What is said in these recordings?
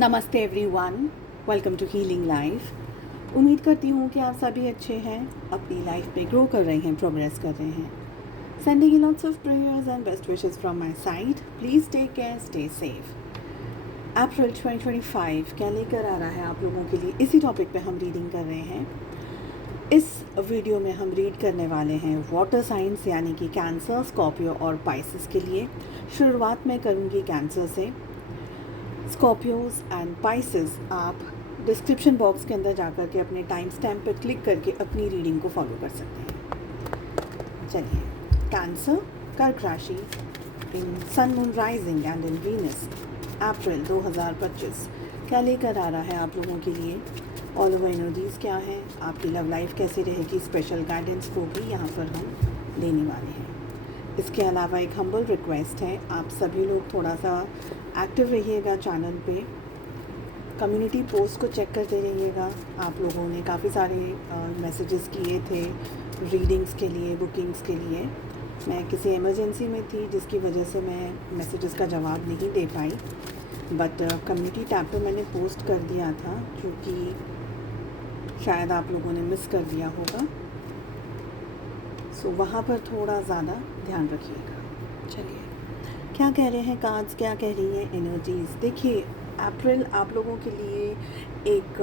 नमस्ते everyone, welcome to healing life. उम्मीद करती हूँ कि आप सभी अच्छे हैं, अपनी लाइफ में ग्रो कर रहे हैं, प्रोग्रेस कर रहे हैं। Sending you lots of prayers and best wishes from my side. Please take care, stay safe. April 2025 क्या लेकर आ रहा है आप लोगों के लिए, इसी टॉपिक पे हम रीडिंग कर रहे हैं। इस वीडियो में हम रीड करने वाले हैं वाटर साइंस यानी कि कैंसर, स्कॉर्पियो और पाइसेस के लिए। शुरुआत में करूँगी कैंसर से। स्कॉर्पियोज एंड पाइसेस, आप डिस्क्रिप्शन बॉक्स के अंदर जाकर के अपने टाइम स्टैम्प पर क्लिक करके अपनी रीडिंग को फॉलो कर सकते हैं। चलिए, कैंसर, कर्क राशि, in sun moon rising and in Venus, April 2025 क्या लेकर आ रहा है आप लोगों के लिए। ऑल ओवर एनर्जीज़ क्या हैं, आपकी लव लाइफ कैसे रहेगी, स्पेशल गाइडेंस को भी यहाँ पर हम देने वाले हैं। इसके अलावा एक हम्बल रिक्वेस्ट है, आप सभी लोग थोड़ा सा एक्टिव रहिएगा चैनल पे, कम्युनिटी पोस्ट को चेक करते रहिएगा। आप लोगों ने काफ़ी सारे मैसेजेस किए थे रीडिंग्स के लिए, बुकिंग्स के लिए। मैं किसी इमरजेंसी में थी जिसकी वजह से मैं मैसेजेस का जवाब नहीं दे पाई, बट कम्युनिटी टैब पे मैंने पोस्ट कर दिया था, क्योंकि शायद आप लोगों ने मिस कर दिया होगा। सो वहाँ पर थोड़ा ज़्यादा ध्यान रखिएगा। चलिए, क्या कह रहे हैं कार्ड्स, क्या कह रही हैं एनर्जीज़। देखिए, अप्रैल आप लोगों के लिए एक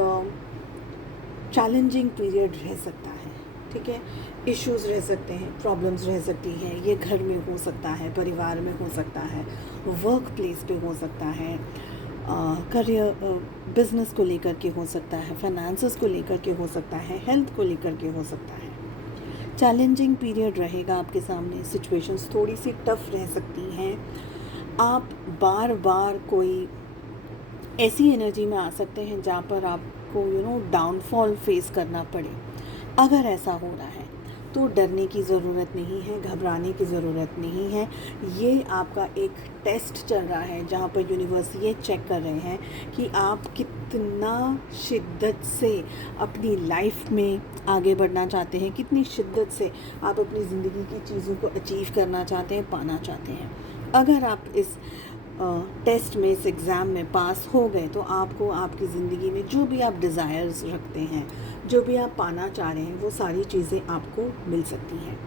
चैलेंजिंग पीरियड रह सकता है, ठीक है। इश्यूज़ रह सकते हैं, प्रॉब्लम्स रह सकती हैं। ये घर में हो सकता है, परिवार में हो सकता है, वर्क प्लेस पे हो सकता है, करियर, बिजनेस को लेकर के हो सकता है, फाइनेंसेस को लेकर के हो सकता है, हेल्थ को लेकर के हो सकता है। चैलेंजिंग पीरियड रहेगा आपके सामने। सिचुएशंस थोड़ी सी टफ रह सकती हैं। आप बार बार कोई ऐसी एनर्जी में आ सकते हैं जहाँ पर आपको डाउनफॉल फेस करना पड़े। अगर ऐसा हो रहा है तो डरने की ज़रूरत नहीं है, घबराने की ज़रूरत नहीं है। ये आपका एक टेस्ट चल रहा है जहाँ पर यूनिवर्स ये चेक कर रहे हैं कि आप कितना शिद्दत से अपनी लाइफ में आगे बढ़ना चाहते हैं, कितनी शिद्दत से आप अपनी ज़िंदगी की चीज़ों को अचीव करना चाहते हैं, पाना चाहते हैं। अगर आप इस टेस्ट में, इस एग्ज़ाम में पास हो गए तो आपको आपकी ज़िंदगी में जो भी आप डिज़ायर्स रखते हैं, जो भी आप पाना चाह रहे हैं, वो सारी चीज़ें आपको मिल सकती हैं।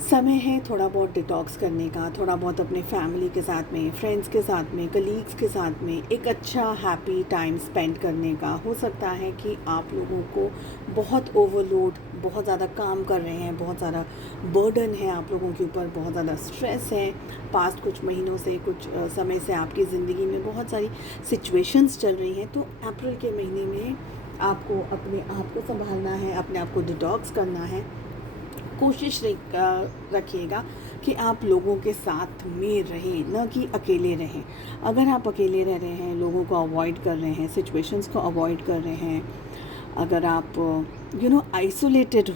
समय है थोड़ा बहुत डिटॉक्स करने का, थोड़ा बहुत अपने फैमिली के साथ में, फ्रेंड्स के साथ में, कलीग्स के साथ में एक अच्छा हैप्पी टाइम स्पेंड करने का। हो सकता है कि आप लोगों को बहुत ओवरलोड, बहुत ज़्यादा काम कर रहे हैं, बहुत ज़्यादा बर्डन है आप लोगों के ऊपर, बहुत ज़्यादा स्ट्रेस है। पास्ट कुछ महीनों से, कुछ समय से आपकी ज़िंदगी में बहुत सारी सिचुएशंस चल रही हैं। तो अप्रैल के महीने में आपको अपने आप को संभालना है, अपने आप को डिटॉक्स करना है। कोशिश रखिएगा कि आप लोगों के साथ में रहें, न कि अकेले रहें। अगर आप अकेले रह रहे हैं, लोगों को अवॉइड कर रहे हैं, सिचुएशंस को अवॉइड कर रहे हैं, अगर आप आइसोलेटेड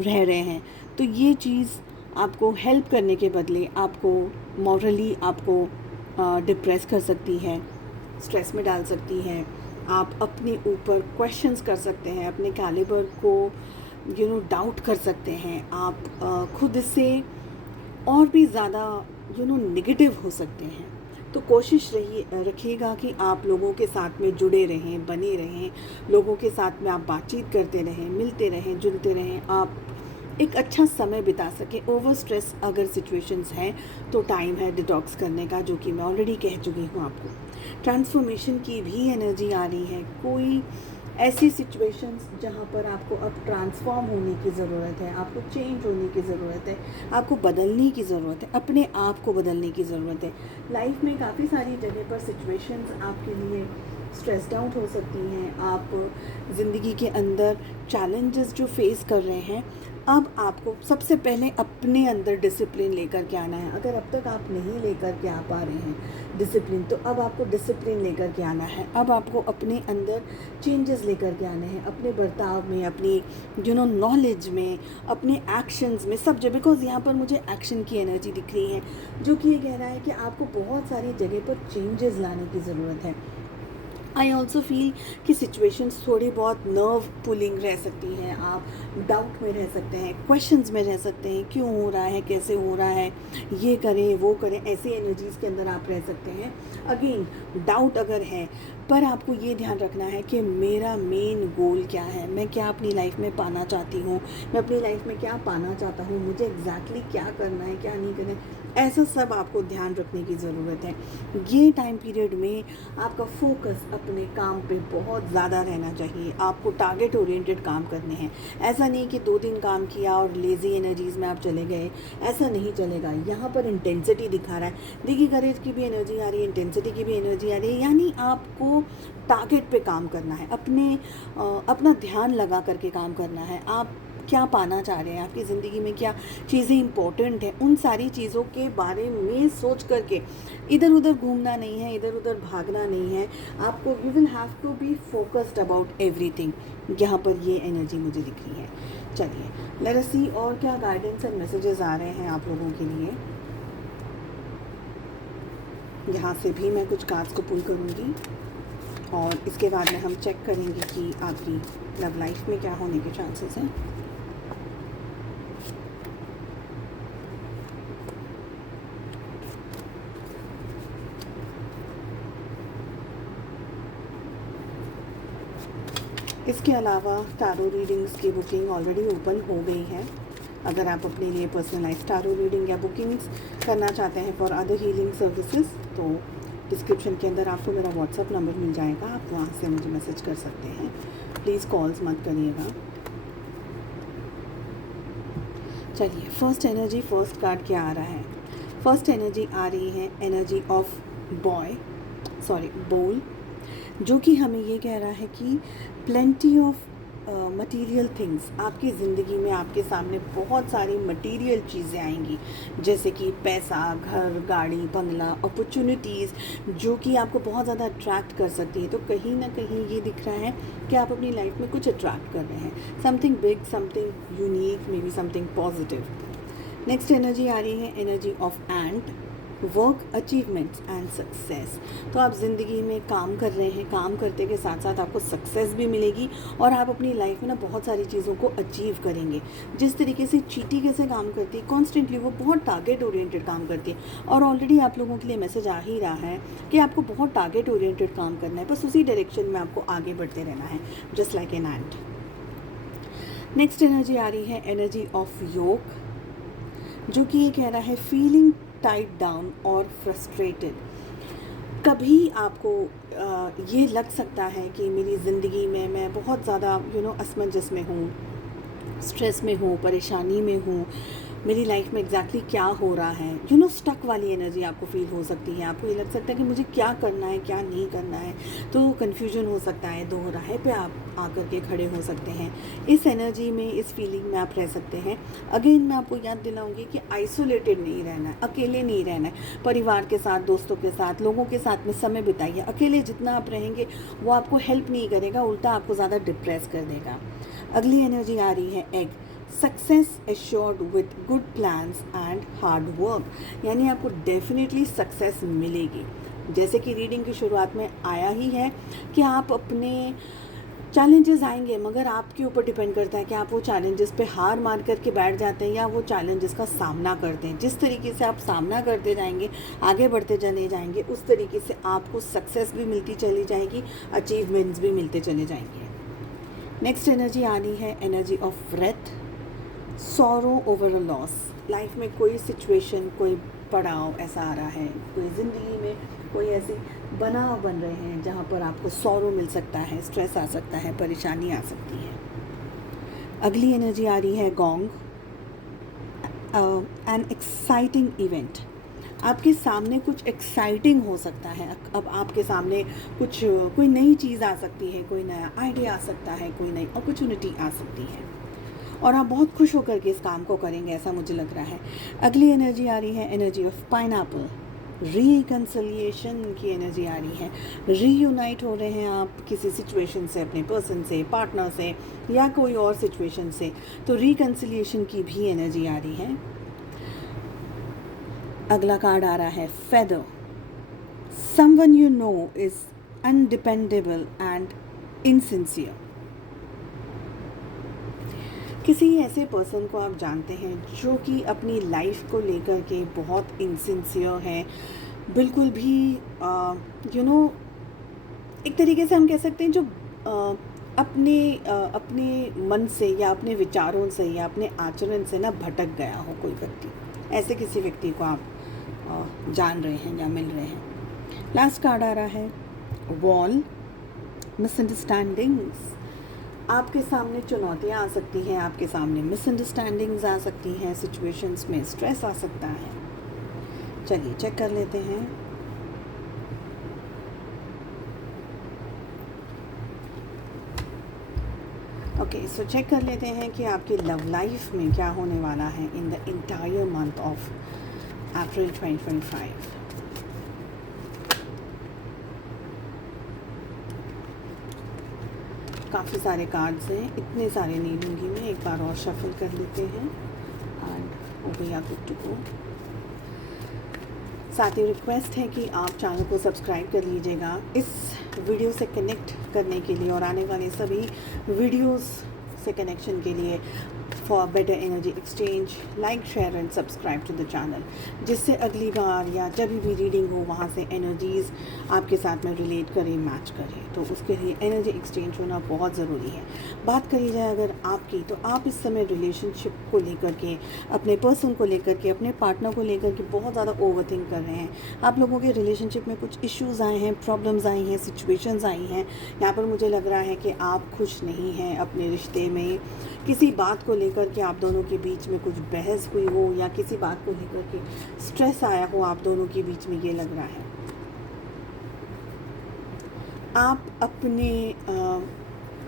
रह रहे हैं, तो ये चीज़ आपको हेल्प करने के बदले आपको मॉरली आपको डिप्रेस कर सकती है, स्ट्रेस में डाल सकती है। आप अपने ऊपर क्वेश्चंस कर सकते हैं, अपने कैलिबर को डाउट कर सकते हैं। आप खुद से और भी ज़्यादा नेगेटिव हो सकते हैं। तो कोशिश रखिएगा कि आप लोगों के साथ में जुड़े रहें, बने रहें, लोगों के साथ में आप बातचीत करते रहें, मिलते रहें, जुलते रहें, आप एक अच्छा समय बिता सकें। ओवर स्ट्रेस अगर सिचुएशंस हैं तो टाइम है डिटॉक्स करने का, जो कि मैं ऑलरेडी कह चुकी हूँ आपको। ट्रांसफॉर्मेशन की भी एनर्जी आ रही है। कोई ऐसी सिचुएशंस जहाँ पर आपको अब ट्रांसफॉर्म होने की ज़रूरत है, आपको चेंज होने की ज़रूरत है, आपको बदलने की ज़रूरत है, अपने आप को बदलने की ज़रूरत है। लाइफ में काफ़ी सारी जगह पर सिचुएशंस आपके लिए स्ट्रेस्ड आउट हो सकती हैं। आप ज़िंदगी के अंदर चैलेंजेस जो फेस कर रहे हैं, अब आपको सबसे पहले अपने अंदर डिसिप्लिन लेकर के आना है। अगर अब तक आप नहीं लेकर के आ पा रहे हैं डिसिप्लिन, तो अब आपको डिसिप्लिन लेकर के आना है। अब आपको अपने अंदर चेंजेस लेकर के आने हैं, अपने बर्ताव में, अपनी नॉलेज में, अपने एक्शंस में, सब जगह। बिकॉज यहाँ पर मुझे एक्शन की एनर्जी दिख रही है, जो कि ये कह रहा है कि आपको बहुत सारी जगह पर चेंजेस लाने की ज़रूरत है। आई ऑल्सो फील कि सिचुएशंस थोड़ी बहुत नर्व पुलिंग रह सकती हैं, आप डाउट में रह सकते हैं, क्वेश्चंस में रह सकते हैं, क्यों हो रहा है, कैसे हो रहा है, ये करें वो करें, ऐसी एनर्जीज़ के अंदर आप रह सकते हैं। अगेन डाउट अगर है, पर आपको ये ध्यान रखना है कि मेरा मेन गोल क्या है, मैं क्या अपनी लाइफ में पाना चाहती हूँ, मैं अपनी लाइफ में क्या पाना चाहता हूँ, मुझे एग्जैक्टली क्या करना है क्या नहीं करना है, ऐसा सब आपको ध्यान रखने की ज़रूरत है। ये टाइम पीरियड में आपका फोकस अपने काम पे बहुत ज़्यादा रहना चाहिए, आपको टारगेट ओरिएंटेड काम करने हैं। ऐसा नहीं कि 2 दिन काम किया और लेज़ी एनर्जीज़ में आप चले गए, ऐसा नहीं चलेगा। यहाँ पर इंटेंसिटी दिखा रहा है, देखिए करेज की भी एनर्जी आ रही है, इंटेंसिटी की भी एनर्जी आ रही है, यानी आपको टारगेट पे काम करना है, अपना ध्यान लगा करके काम करना है। आप क्या पाना चाह रहे हैं, आपकी ज़िंदगी में क्या चीज़ें इंपॉर्टेंट हैं, उन सारी चीज़ों के बारे में सोच करके इधर उधर घूमना नहीं है, इधर उधर भागना नहीं है। आपको you will have to be focused about everything. यहाँ पर ये एनर्जी मुझे दिख रही है। चलिए लेट अस सी और क्या गाइडेंस एंड मैसेजेस आ रहे हैं आप लोगों के लिए। यहाँ से भी मैं कुछ कार्ड्स को पुल करूँगी और इसके बाद में हम चेक करेंगे कि आपकी लव लाइफ में क्या होने के चांसेस हैं। इसके अलावा टारो रीडिंग्स की बुकिंग ऑलरेडी ओपन हो गई है। अगर आप अपने लिए पर्सनलाइज टारो रीडिंग या बुकिंग्स करना चाहते हैं फॉर अदर हीलिंग सर्विसेज, तो डिस्क्रिप्शन के अंदर आपको मेरा व्हाट्सअप नंबर मिल जाएगा, आप वहाँ से मुझे मैसेज कर सकते हैं। प्लीज़ कॉल्स मत करिएगा। चलिए फर्स्ट एनर्जी, फर्स्ट कार्ड क्या आ रहा है। फर्स्ट एनर्जी आ रही है एनर्जी ऑफ बोल, जो कि हमें ये कह रहा है कि प्लेंटी ऑफ मटेरियल थिंग्स, आपकी ज़िंदगी में आपके सामने बहुत सारी मटेरियल चीज़ें आएंगी, जैसे कि पैसा, घर, गाड़ी, बंगला, अपॉर्चुनिटीज़, जो कि आपको बहुत ज़्यादा अट्रैक्ट कर सकती है। तो कहीं ना कहीं ये दिख रहा है कि आप अपनी लाइफ में कुछ अट्रैक्ट कर रहे हैं, something big, something unique, may be something positive. Next energy आ रही है energy of ant, work, achievements and success. तो आप ज़िंदगी में काम कर रहे हैं, काम करते के साथ साथ आपको सक्सेस भी मिलेगी और आप अपनी लाइफ में ना बहुत सारी चीज़ों को अचीव करेंगे। जिस तरीके से चींटी कैसे काम करती है कॉन्स्टेंटली, वो बहुत टारगेट ओरिएंटेड काम करती है और ऑलरेडी आप लोगों के लिए मैसेज आ ही रहा है कि आपको बहुत टारगेट ओरिएंटेड काम करना है, बस उसी डायरेक्शन में आपको आगे बढ़ते रहना है, just like an ant. Next energy आ रही है एनर्जी ऑफ योग, जो कि ये कह रहा है फीलिंग टाइड डाउन और फ्रस्ट्रेटेड। कभी आपको ये लग सकता है कि मेरी ज़िंदगी में मैं बहुत ज़्यादा असमंजस में हूँ, स्ट्रेस में हूँ, परेशानी में हूँ, मेरी लाइफ में एग्जैक्टली क्या हो रहा है, स्टक वाली एनर्जी आपको फील हो सकती है। आपको ये लग सकता है कि मुझे क्या करना है क्या नहीं करना है, तो कन्फ्यूजन हो सकता है, दो राह पे आप आकर के खड़े हो सकते हैं। इस एनर्जी में, इस फीलिंग में आप रह सकते हैं। अगेन मैं आपको याद दिलाऊंगी कि आइसोलेटेड नहीं रहना है, अकेले नहीं रहना है, परिवार के साथ, दोस्तों के साथ, लोगों के साथ में समय बिताइए। अकेले जितना आप रहेंगे वो आपको हेल्प नहीं करेगा, उल्टा आपको ज़्यादा डिप्रेस कर देगा। अगली एनर्जी आ रही है egg, success assured with good plans and hard work, यानी आपको डेफिनेटली सक्सेस मिलेगी। जैसे कि रीडिंग की शुरुआत में आया ही है कि आप अपने चैलेंजेस आएंगे, मगर आपके ऊपर डिपेंड करता है कि आप वो चैलेंजेस पे हार मार करके बैठ जाते हैं या वो चैलेंजेस का सामना करते हैं। जिस तरीके से आप सामना करते जाएंगे, आगे बढ़ते चले जाएंगे, उस तरीके से आपको सक्सेस भी मिलती चली जाएगी, अचीवमेंट्स भी मिलते चले जाएंगे। नेक्स्ट एनर्जी आनी है energy of breath, sorrow over a loss. Life में कोई सिचुएशन, कोई पड़ाव ऐसा आ रहा है, कोई ज़िंदगी में कोई ऐसी बनाव बन रहे हैं जहाँ पर आपको सॉरो मिल सकता है, स्ट्रेस आ सकता है, परेशानी आ सकती है। अगली एनर्जी आ रही है गोंग, एन एक्साइटिंग इवेंट। आपके सामने कुछ एक्साइटिंग हो सकता है, अब आपके सामने कोई नई चीज़ आ सकती है, कोई नया आइडिया आ सकता है, कोई नई अपॉर्चुनिटी आ सकती है और आप बहुत खुश होकर के इस काम को करेंगे, ऐसा मुझे लग रहा है। अगली एनर्जी आ रही है एनर्जी ऑफ पाइनएप्पल, रिकन्सिलिएशन की एनर्जी आ रही है। रीयूनाइट हो रहे हैं आप किसी सिचुएशन से, अपने पर्सन से, पार्टनर से या कोई और सिचुएशन से, तो रिकन्सिलिएशन की भी एनर्जी आ रही है। अगला कार्ड आ रहा है feather, someone you know is undependable and insincere. किसी ऐसे पर्सन को आप जानते हैं जो कि अपनी लाइफ को लेकर के बहुत इनसिंसियर है, बिल्कुल भी एक तरीके से हम कह सकते हैं जो अपने मन से या अपने विचारों से या अपने आचरण से ना भटक गया हो कोई व्यक्ति, ऐसे किसी व्यक्ति को आप जान रहे हैं या मिल रहे हैं। लास्ट कार्ड आ रहा है वॉल, मिसअंडरस्टैंडिंग्स। आपके सामने चुनौतियाँ आ सकती हैं, आपके सामने मिसअंडरस्टैंडिंग्स आ सकती हैं, सिचुएशंस में स्ट्रेस आ सकता है। चलिए चेक कर लेते हैं। ओके, सो चेक कर लेते हैं कि आपकी लव लाइफ में क्या होने वाला है in the entire month of April 2025। काफ़ी सारे कार्ड्स हैं, इतने सारे नहीं लूँगी मैं, एक बार और शफल कर लेते हैं एंड वो भी आर गुड टू गो। साथ ही रिक्वेस्ट है कि आप चैनल को सब्सक्राइब कर लीजिएगा इस वीडियो से कनेक्ट करने के लिए और आने वाले सभी वीडियोस से कनेक्शन के लिए। For better energy exchange, like share and subscribe to the channel, जिससे अगली बार या जब भी रीडिंग हो वहाँ से एनर्जीज़ आपके साथ में रिलेट करें, मैच करें, तो उसके लिए एनर्जी एक्सचेंज होना बहुत ज़रूरी है। बात करी जाए अगर आपकी, तो आप इस समय रिलेशनशिप को लेकर के, अपने पर्सन को लेकर के, अपने पार्टनर को लेकर के बहुत ज़्यादा ओवरथिंक कर रहे हैं। आप लोगों के रिलेशनशिप में कुछ इश्यूज़ आए हैं, प्रॉब्लम्स आई हैं, सिचुएशंस आई हैं। यहाँ पर मुझे लग रहा है कि आप खुश नहीं हैं अपने रिश्ते में। किसी बात को लेकर के आप दोनों के बीच में कुछ बहस हुई हो या किसी बात को लेकर के स्ट्रेस आया हो आप दोनों के बीच में, ये लग रहा है। आप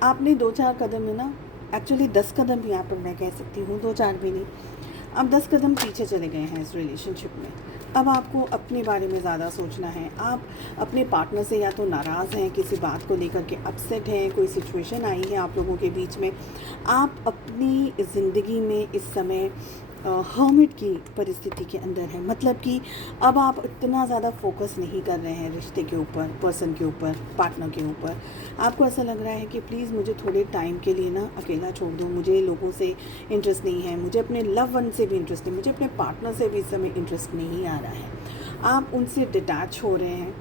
आपने 2-4 कदम में ना, एक्चुअली 10 कदम भी यहाँ पर मैं कह सकती हूँ, 2-4 भी नहीं, आप 10 कदम पीछे चले गए हैं इस रिलेशनशिप में। अब आपको अपने बारे में ज़्यादा सोचना है। आप अपने पार्टनर से या तो नाराज़ हैं, किसी बात को लेकर के अपसेट हैं, कोई सिचुएशन आई है आप लोगों के बीच में। आप अपनी ज़िंदगी में इस समय हर्मिट की परिस्थिति के अंदर है, मतलब कि अब आप इतना ज़्यादा फोकस नहीं कर रहे हैं रिश्ते के ऊपर, पर्सन के ऊपर, पार्टनर के ऊपर। आपको ऐसा लग रहा है कि प्लीज़ मुझे थोड़े टाइम के लिए ना अकेला छोड़ दो, मुझे लोगों से इंटरेस्ट नहीं है, मुझे अपने लव वन से भी इंटरेस्ट नहीं, मुझे अपने पार्टनर से भी इस समय इंटरेस्ट नहीं आ रहा है। आप उनसे डिटैच हो रहे हैं।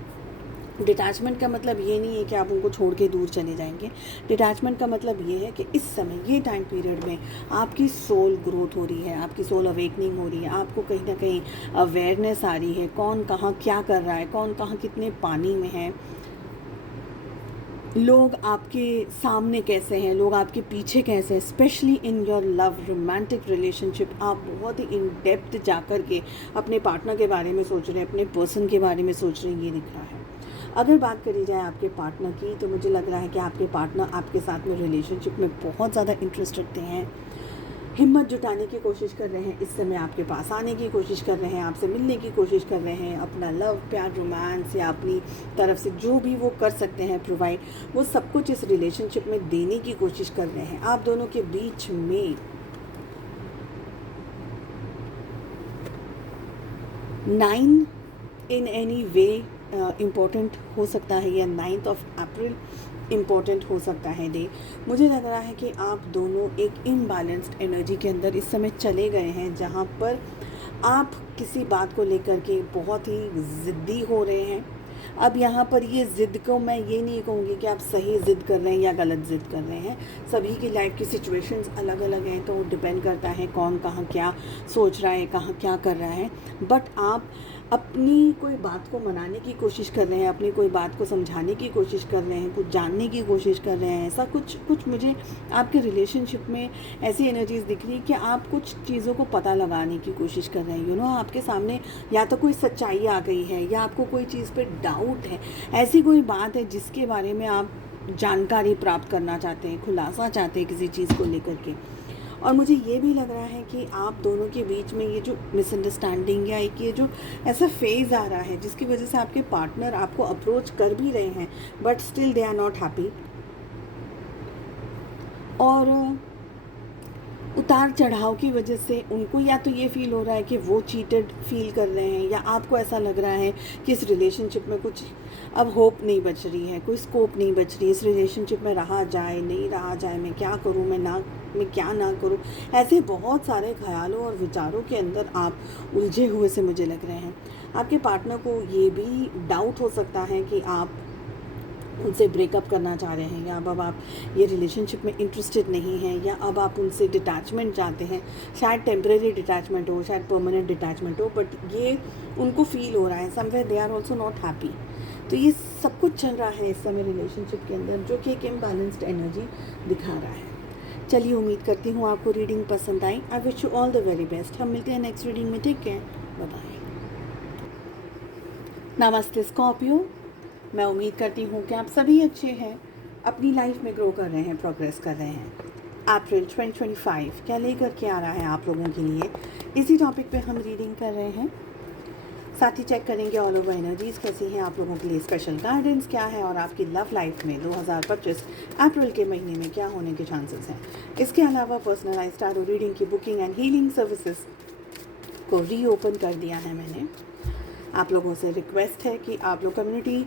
डिटैचमेंट का मतलब ये नहीं है कि आप उनको छोड़ के दूर चले जाएंगे। डिटैचमेंट का मतलब ये है कि इस समय, ये टाइम पीरियड में आपकी सोल ग्रोथ हो रही है, आपकी सोल अवेकनिंग हो रही है, आपको कहीं ना कहीं अवेयरनेस आ रही है, कौन कहाँ क्या कर रहा है, कौन कहाँ कितने पानी में है, लोग आपके सामने कैसे हैं, लोग आपके पीछे कैसे हैं। Specially in your love romantic relationship आप बहुत ही इन डेप्थ जा कर के अपने पार्टनर के बारे में सोच रहे हैं, अपने पर्सन के बारे में सोच रहे हैं, ये दिख रहा है। अगर बात करी जाए आपके पार्टनर की, तो मुझे लग रहा है कि आपके पार्टनर आपके साथ में रिलेशनशिप में बहुत ज़्यादा इंटरेस्ट रखते हैं, हिम्मत जुटाने की कोशिश कर रहे हैं, इस समय आपके पास आने की कोशिश कर रहे हैं, आपसे मिलने की कोशिश कर रहे हैं, अपना लव, प्यार, रोमांस या अपनी तरफ से जो भी वो कर सकते हैं प्रोवाइड, वो सब कुछ इस रिलेशनशिप में देने की कोशिश कर रहे हैं। आप दोनों के बीच में 9 इन एनी वे इम्पोर्टेंट हो सकता है, या 9th ऑफ अप्रैल इम्पोर्टेंट हो सकता है डे। मुझे लग रहा है कि आप दोनों एक इम्बैलेंस्ड एनर्जी के अंदर इस समय चले गए हैं, जहाँ पर आप किसी बात को लेकर के बहुत ही ज़िद्दी हो रहे हैं। अब यहाँ पर ये ज़िद को मैं ये नहीं कहूँगी कि आप सही ज़िद कर रहे हैं या गलत ज़िद कर रहे हैं। सभी की लाइफ की सिचुएशंस अलग अलग हैं, तो डिपेंड करता है कौन कहाँ क्या सोच रहा है, कहाँ क्या कर रहा है। बट आप अपनी कोई बात को मनाने की कोशिश कर रहे हैं, अपनी कोई बात को समझाने की कोशिश कर रहे हैं, कुछ जानने की कोशिश कर रहे हैं। ऐसा कुछ मुझे आपके रिलेशनशिप में ऐसी एनर्जीज दिख रही है कि आप कुछ चीज़ों को पता लगाने की कोशिश कर रहे हैं। आपके सामने या तो कोई सच्चाई आ गई है या आपको कोई चीज़ पे डाउट है, ऐसी कोई बात है जिसके बारे में आप जानकारी प्राप्त करना चाहते हैं, खुलासा चाहते हैं किसी चीज़ को लेकर के। और मुझे ये भी लग रहा है कि आप दोनों के बीच में ये जो मिसअंडरस्टैंडिंग या एक ये जो ऐसा फेज़ आ रहा है जिसकी वजह से आपके पार्टनर आपको अप्रोच कर भी रहे हैं but still they are not happy. और उतार चढ़ाव की वजह से उनको या तो ये फ़ील हो रहा है कि वो चीटेड फ़ील कर रहे हैं, या आपको ऐसा लग रहा है कि इस रिलेशनशिप में कुछ अब होप नहीं बच रही है, कोई स्कोप नहीं बच रही, इस रिलेशनशिप में रहा जाए नहीं रहा जाए, मैं क्या करूँ, मैं क्या ना करूँ। ऐसे बहुत सारे ख्यालों और विचारों के अंदर आप उलझे हुए से मुझे लग रहे हैं। आपके पार्टनर को ये भी डाउट हो सकता है कि आप उनसे ब्रेकअप करना चाह रहे हैं, या अब आप ये रिलेशनशिप में इंटरेस्टेड नहीं हैं, या अब आप उनसे डिटैचमेंट चाहते हैं। शायद टेम्परेरी डिटैचमेंट हो, शायद परमानेंट डिटैचमेंट हो, बट ये उनको फील हो रहा है somewhere they are also not happy. तो ये सब कुछ चल रहा है इस समय रिलेशनशिप के अंदर, जो कि एक इम्बैलेंस्ड एनर्जी दिखा रहा है। चलिए, उम्मीद करती हूँ आपको रीडिंग पसंद आई। I wish you all the very best. हम मिलते हैं नेक्स्ट रीडिंग में। Take care, bye bye. नमस्ते स्कॉर्पियो। मैं उम्मीद करती हूँ कि आप सभी अच्छे हैं, अपनी लाइफ में ग्रो कर रहे हैं, प्रोग्रेस कर रहे हैं। अप्रैल 2025 क्या लेकर के आ रहा है आप लोगों के लिए, इसी टॉपिक पे हम रीडिंग कर रहे हैं। साथ ही चेक करेंगे ऑल ओवर एनर्जीज़ कैसी हैं आप लोगों के लिए, स्पेशल गाइडेंस क्या है, और आपकी लव लाइफ में 2025 अप्रैल के महीने में क्या होने के चांसेस हैं। इसके अलावा पर्सनलाइज्ड टैरो रीडिंग की बुकिंग एंड हीलिंग सर्विसेज को रीओपन कर दिया है मैंने। आप लोगों से रिक्वेस्ट है कि आप लोग कम्युनिटी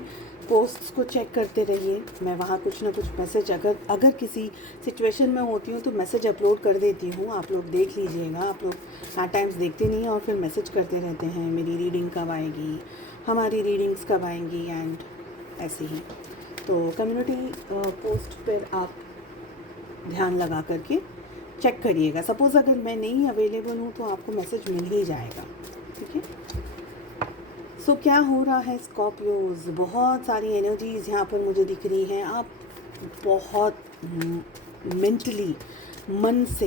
पोस्ट्स को चेक करते रहिए। मैं वहाँ कुछ ना कुछ मैसेज अगर किसी सिचुएशन में होती हूँ तो मैसेज अपलोड कर देती हूँ, आप लोग देख लीजिएगा। आप लोग एट टाइम्स देखते नहीं हैं और फिर मैसेज करते रहते हैं, मेरी रीडिंग कब आएगी, हमारी रीडिंग्स कब आएंगी, एंड ऐसे ही। तो कम्युनिटी पोस्ट पर आप ध्यान लगा करके चेक करिएगा। सपोज़ अगर मैं नहीं अवेलेबल हूँ तो आपको मैसेज मिल ही जाएगा, ठीक है। सो क्या हो रहा है स्कॉर्पियोज, बहुत सारी एनर्जीज़ यहाँ पर मुझे दिख रही हैं। आप बहुत मेंटली, मन से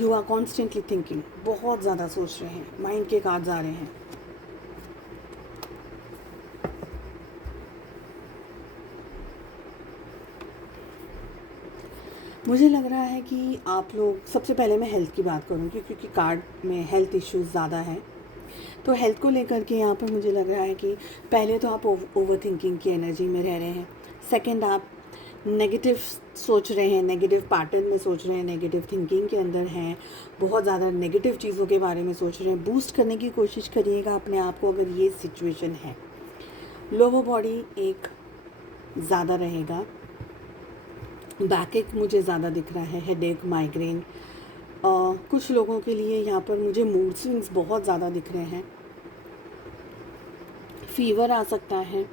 यू आर कॉन्स्टेंटली थिंकिंग, बहुत ज़्यादा सोच रहे हैं, माइंड के कार्ड्स आ रहे हैं। मुझे लग रहा है कि आप लोग, सबसे पहले मैं हेल्थ की बात करूँगी क्योंकि कार्ड में हेल्थ इश्यूज़ ज़्यादा हैं। तो हेल्थ को लेकर के यहाँ पर मुझे लग रहा है कि पहले तो आप ओवर थिंकिंग की एनर्जी में रह रहे हैं। सेकंड, आप नेगेटिव सोच रहे हैं, नेगेटिव पैटर्न में सोच रहे हैं, नेगेटिव थिंकिंग के अंदर हैं, बहुत ज़्यादा नेगेटिव चीज़ों के बारे में सोच रहे हैं। बूस्ट करने की कोशिश करिएगा अपने आप को अगर ये सिचुएशन है। लोअर बॉडी एक ज़्यादा रहेगा, बैक एक मुझे ज़्यादा दिख रहा है, हेडेक, माइग्रेन। कुछ लोगों के लिए यहाँ पर मुझे मूड स्विंग्स बहुत ज़्यादा दिख रहे हैं, फीवर आ सकता है,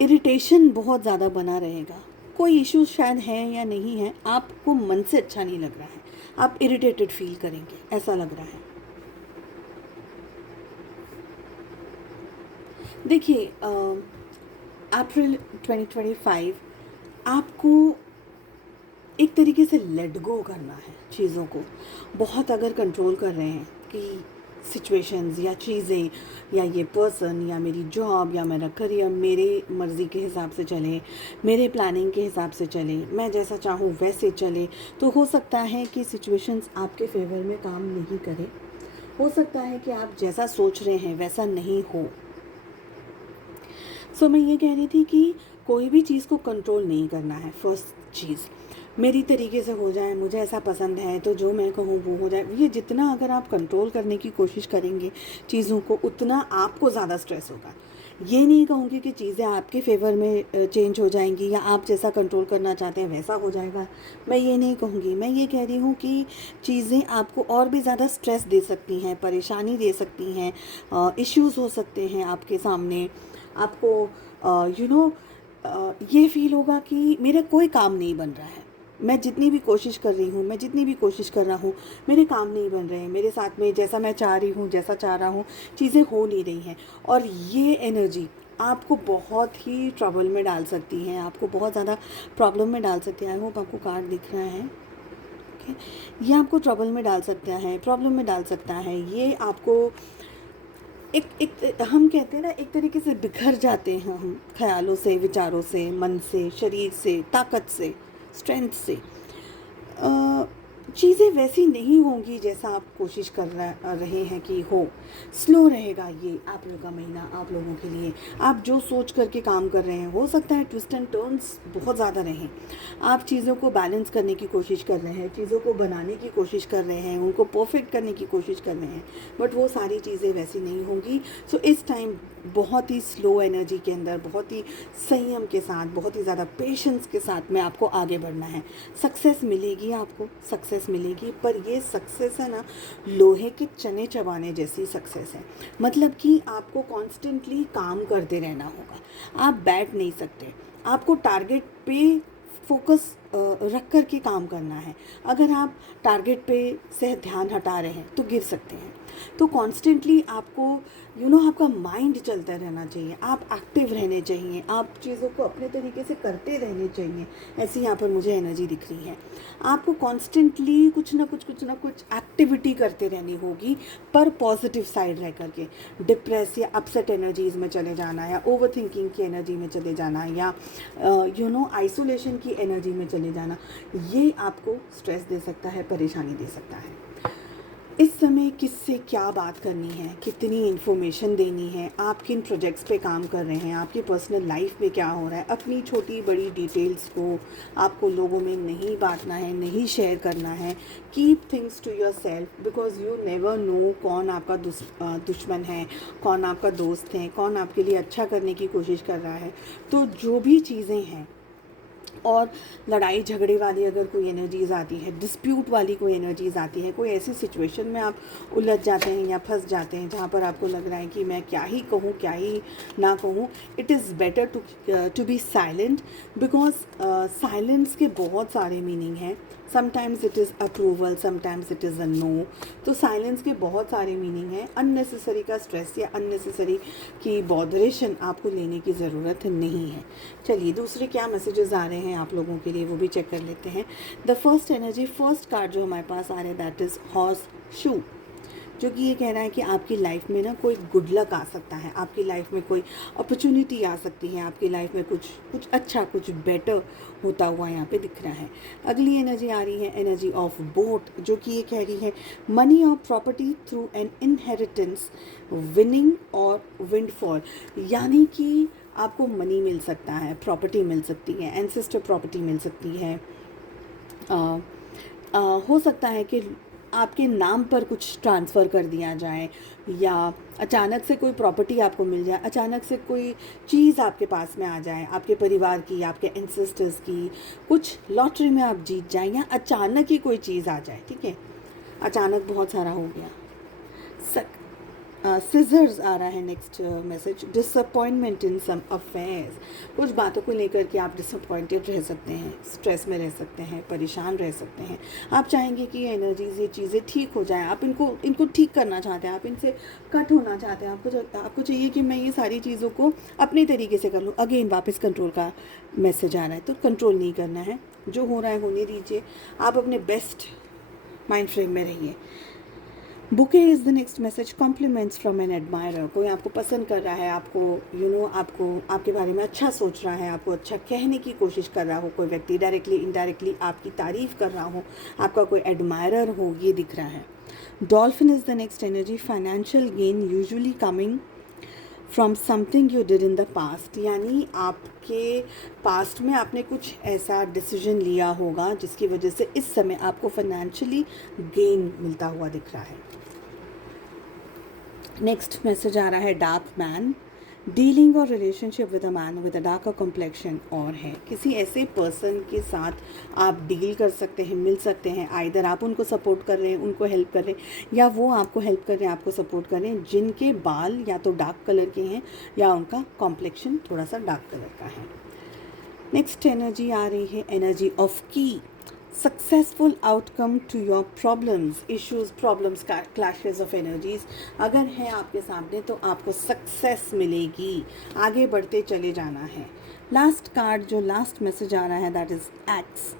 इरिटेशन बहुत ज़्यादा बना रहेगा। कोई इश्यू शायद है या नहीं है, आपको मन से अच्छा नहीं लग रहा है, आप इरिटेटेड फील करेंगे, ऐसा लग रहा है। देखिए, अप्रैल 2025 आपको एक तरीके से लेट गो करना है चीज़ों को। बहुत अगर कंट्रोल कर रहे हैं कि सिचुएशंस या चीज़ें या ये पर्सन या मेरी जॉब या मेरा करियर मेरे मर्ज़ी के हिसाब से चले, मेरे प्लानिंग के हिसाब से चले, मैं जैसा चाहूँ वैसे चले, तो हो सकता है कि सिचुएशंस आपके फेवर में काम नहीं करें। हो सकता है कि आप जैसा सोच रहे हैं वैसा नहीं हो। सो मैं ये कह रही थी कि कोई भी चीज़ को कंट्रोल नहीं करना है। फर्स्ट चीज़, मेरी तरीके से हो जाए, मुझे ऐसा पसंद है तो जो मैं कहूँ वो हो जाए, ये जितना अगर आप कंट्रोल करने की कोशिश करेंगे चीज़ों को, उतना आपको ज़्यादा स्ट्रेस होगा। ये नहीं कहूँगी कि चीज़ें आपके फेवर में चेंज हो जाएंगी या आप जैसा कंट्रोल करना चाहते हैं वैसा हो जाएगा, मैं ये नहीं कहूँगी। मैं ये कह रही हूँ कि चीज़ें आपको और भी ज़्यादा स्ट्रेस दे सकती हैं, परेशानी दे सकती हैं, इश्यूज़ हो सकते हैं आपके सामने। आपको ये फील होगा कि मेरा कोई काम नहीं बन रहा है, मैं जितनी भी कोशिश कर रही हूँ, मैं जितनी भी कोशिश कर रहा हूँ, मेरे काम नहीं बन रहे हैं, मेरे साथ में जैसा मैं चाह रही हूँ, जैसा चाह रहा हूँ, चीज़ें हो नहीं रही हैं। और ये एनर्जी आपको बहुत ही ट्रबल में डाल सकती हैं, आपको बहुत ज़्यादा प्रॉब्लम में डाल सकती है। आई होप आपको कार्ड दिख रहा है, ओके। ये आपको ट्रबल में डाल सकता है, प्रॉब्लम में डाल सकता है। ये आपको एक हम कहते हैं ना, एक तरीके से बिखर जाते हैं हम, ख्यालों से, विचारों से, मन से, शरीर से, ताकत से, स्ट्रेंथ से। चीज़ें वैसी नहीं होंगी जैसा आप कोशिश कर रहे हैं कि हो। स्लो रहेगा ये आप लोगों का महीना आप लोगों के लिए। आप जो सोच करके काम कर रहे हैं, हो सकता है ट्विस्ट एंड टर्न्स बहुत ज़्यादा रहें। आप चीज़ों को बैलेंस करने की कोशिश कर रहे हैं, चीज़ों को बनाने की कोशिश कर रहे हैं, उनको परफेक्ट करने की कोशिश कर रहे हैं, बट वो सारी चीज़ें वैसी नहीं होंगी। सो इस टाइम बहुत ही स्लो एनर्जी के अंदर, बहुत ही संयम के साथ, बहुत ही ज़्यादा पेशेंस के साथ में आपको आगे बढ़ना है। सक्सेस मिलेगी, आपको सक्सेस मिलेगी, पर ये सक्सेस है ना, लोहे के चने चबाने जैसी सक्सेस है। मतलब कि आपको कॉन्स्टेंटली काम करते रहना होगा, आप बैठ नहीं सकते। आपको टारगेट पे फोकस रख कर के काम करना है। अगर आप टारगेट पे से ध्यान हटा रहे हैं तो गिर सकते हैं। तो कॉन्स्टेंटली आपको आपका माइंड चलता रहना चाहिए, आप एक्टिव रहने चाहिए, आप चीज़ों को अपने तरीके से करते रहने चाहिए। ऐसी यहाँ पर मुझे एनर्जी दिख रही है। आपको कॉन्स्टेंटली कुछ ना कुछ एक्टिविटी करते रहनी होगी, पर पॉजिटिव साइड रह करके। डिप्रेस या अपसेट एनर्जीज़ में चले जाना, या ओवर थिंकिंग की एनर्जी में चले जाना, या आइसोलेशन की एनर्जी में चले जाना, ये आपको स्ट्रेस दे सकता है, परेशानी दे सकता है। इस समय किससे क्या बात करनी है, कितनी इन्फॉर्मेशन देनी है, आप किन प्रोजेक्ट्स पे काम कर रहे हैं, आपकी पर्सनल लाइफ में क्या हो रहा है, अपनी छोटी बड़ी डिटेल्स को आपको लोगों में नहीं बांटना है, नहीं शेयर करना है। Keep things to yourself, because you never know कौन आपका दुश्मन है, कौन आपका दोस्त है, कौन आपके लिए अच्छा करने की कोशिश कर रहा है। तो जो भी चीज़ें हैं, और लड़ाई झगड़े वाली अगर कोई एनर्जीज़ आती है, डिस्प्यूट वाली कोई एनर्जीज़ आती है, कोई ऐसी सिचुएशन में आप उलझ जाते हैं या फंस जाते हैं जहाँ पर आपको लग रहा है कि मैं क्या ही कहूँ क्या ही ना कहूँ, it is better to be silent, because silence के बहुत सारे मीनिंग हैं। Sometimes it is approval, sometimes it is a no. तो साइलेंस के बहुत सारे मीनिंग हैं। अननेसेसरी का स्ट्रेस या अननेसेसरी की बॉदरेशन आपको लेने की ज़रूरत नहीं है। चलिए दूसरे क्या मैसेजेस आ रहे हैं आप लोगों के लिए, वो भी चेक कर लेते हैं। The first energy, first card जो हमारे पास आ रहा है, दैट इज़ हॉर्स शू, जो कि ये कह रहा है कि आपकी लाइफ में ना कोई गुड लक आ सकता है, आपकी लाइफ में कोई अपॉर्चुनिटी आ सकती है, आपकी लाइफ में कुछ अच्छा, कुछ बेटर होता हुआ यहाँ पे दिख रहा है। अगली एनर्जी आ रही है एनर्जी ऑफ बोट, जो कि ये कह रही है मनी और property through an inheritance, winning और विंडफॉल, यानी कि आपको मनी मिल सकता है, प्रॉपर्टी मिल सकती है, एंसेस्टर प्रॉपर्टी मिल सकती है। हो सकता है कि आपके नाम पर कुछ ट्रांसफ़र कर दिया जाए, या अचानक से कोई प्रॉपर्टी आपको मिल जाए, अचानक से कोई चीज़ आपके पास में आ जाए, आपके परिवार की, आपके एंसेस्टर्स की, कुछ लॉटरी में आप जीत जाएं, या अचानक ही कोई चीज़ आ जाए। ठीक है, अचानक बहुत सारा हो गया। सिजर्स आ रहा है नेक्स्ट मैसेज, डिसअपॉइंटमेंट इन सम अफेयर्स, कुछ बातों को लेकर के आप डिसअपॉइंटेड रह सकते हैं, स्ट्रेस में रह सकते हैं, परेशान रह सकते हैं। आप चाहेंगे कि ये एनर्जीज, ये चीज़ें ठीक हो जाएं, आप इनको ठीक करना चाहते हैं, आप इनसे कट होना चाहते हैं, आपको चाहिए कि मैं ये सारी चीज़ों को अपने तरीके से कर लूँ। अगेन वापस कंट्रोल का मैसेज आ रहा है, तो कंट्रोल नहीं करना है, जो हो रहा है होने दीजिए, आप अपने बेस्ट माइंड फ्रेम में रहिए। Bouquet is the next message, compliments from an admirer, कोई आपको पसंद कर रहा है, आपको आपको आपके बारे में अच्छा सोच रहा है, आपको अच्छा कहने की कोशिश कर रहा हो, कोई व्यक्ति डायरेक्टली इनडायरेक्टली आपकी तारीफ़ कर रहा हो, आपका कोई एडमायरर हो, ये दिख रहा है। Dolphin is the next energy, financial gain usually coming from something you did in the past, यानी आपके पास्ट में आपने कुछ ऐसा डिसीजन लिया होगा जिसकी वजह से इस समय आपको फाइनेंशियली गेन मिलता हुआ दिख रहा है। नेक्स्ट मैसेज आ रहा है डार्क मैन, डीलिंग और relationship with a man with a darker complexion, और है किसी ऐसे पर्सन के साथ आप डील कर सकते हैं, मिल सकते हैं। आइदर आप उनको सपोर्ट कर रहे हैं, उनको हेल्प कर रहे हैं, या वो आपको हेल्प कर रहे हैं, आपको सपोर्ट कर रहे हैं, जिनके बाल या तो डार्क कलर के हैं या उनका कॉम्प्लेक्शन थोड़ा सा डार्क कलर का है। नेक्स्ट एनर्जी आ रही है energy of key, successful outcome to your problems, issues, problems, clashes of energies अगर है आपके सामने तो आपको सक्सेस मिलेगी, आगे बढ़ते चले जाना है। लास्ट कार्ड जो लास्ट मैसेज आ रहा है that is x,